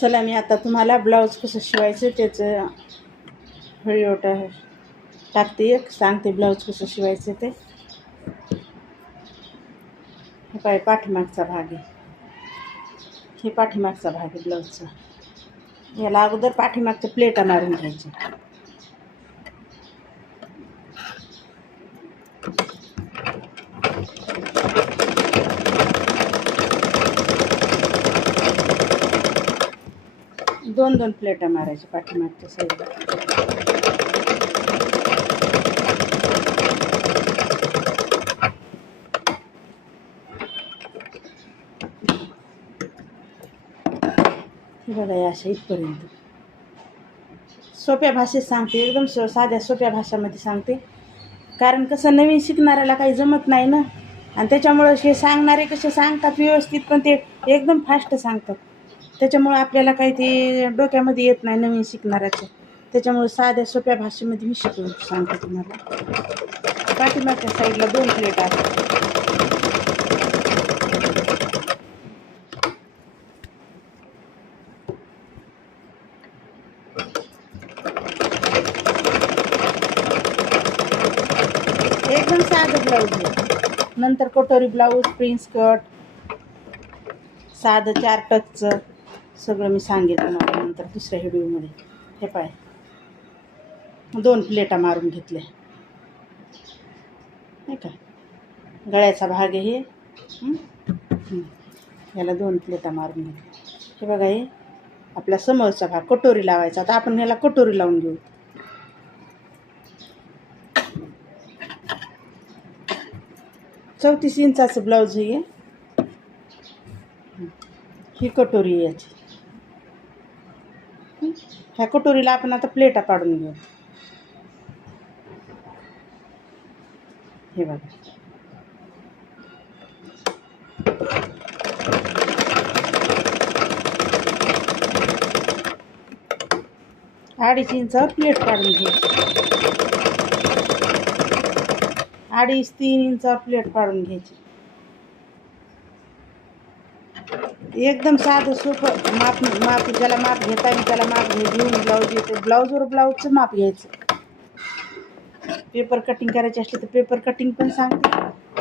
चला मी आता तुम्हाला ब्लाऊज कसं शिवायचं त्याचं व्हिडिओ टाकते, एक सांगते ब्लाऊज कसं शिवायचं ते. हे पाय पाठीमागचा भाग आहे, हे पाठीमागचा भाग आहे ब्लाऊजचा. याला अगोदर पाठीमागच्या प्लेटा मारून घ्यायच्या. दोन दोन प्लेटा मारायच्या पाठीमागच्या साईडला. हे बघा या अशा इथपर्यंत. सोप्या भाषेत सांगते, एकदम साध्या सोप्या भाषेमध्ये सांगते. कारण कसं नवीन शिकणाऱ्याला काही जमत नाही ना, आणि त्याच्यामुळं हे सांगणारे कसे सांगतात व्यवस्थित, पण ते एकदम फास्ट सांगतात. त्याच्यामुळं आपल्याला काही ते डोक्यामध्ये येत नाही नवीन शिकणाऱ्याचं. त्याच्यामुळं साध्या सोप्या भाषेमध्ये मी शिकवून सांगते तुम्हाला. पाठीमागच्या साईडला 2 प्लेट असतात. एकदम साधं ब्लाऊज आहे. नंतर कटोरी ब्लाऊज, प्रिन्स कट, साधं 4 टचचं सगळं मी सांगेन तुम्हाला नंतर दुसऱ्या व्हिडिओमध्ये. हे पाय 2 प्लेटा मारून घेतल्या, नाही का. गळ्याचा भाग आहे हे. याला 2 प्लेटा मारून घेतल्या. हे बघा हे आपला समोरचा भाग कटोरी लावायचा. आता आपण याला कटोरी लावून घेऊ. 34 इंचाचं ब्लाऊज आहे. ही कटोरी आहे याची. ह्या कटोरीला आपण आता प्लेटा पाडून घेऊ. हे बघा अडीच इंचावर प्लेट काढून घ्यायची. 2.5-3 इंचावर प्लेट काढून घ्यायची. एकदम साधं सोपं. माप ज्याला माप घेता येईल त्याला माप घेऊन ब्लाऊज येते. ब्लाऊजवर ब्लाऊजचं माप घ्यायचं. पेपर कटिंग करायची असली तर पेपर कटिंग पण सांगते,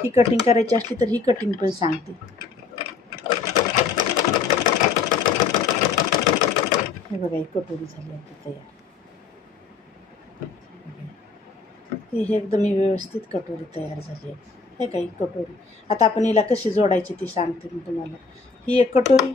ही कटिंग करायची असली तर ही कटिंग पण सांगते. हे बघा ही कटोरी झाली आपली तयार. ही एकदम व्यवस्थित कटोरी तयार झाली आहे. हे का ही कटोरी. आता आपण हिला कशी जोडायची ती सांगते मी तुम्हाला. ही एक कटोरी,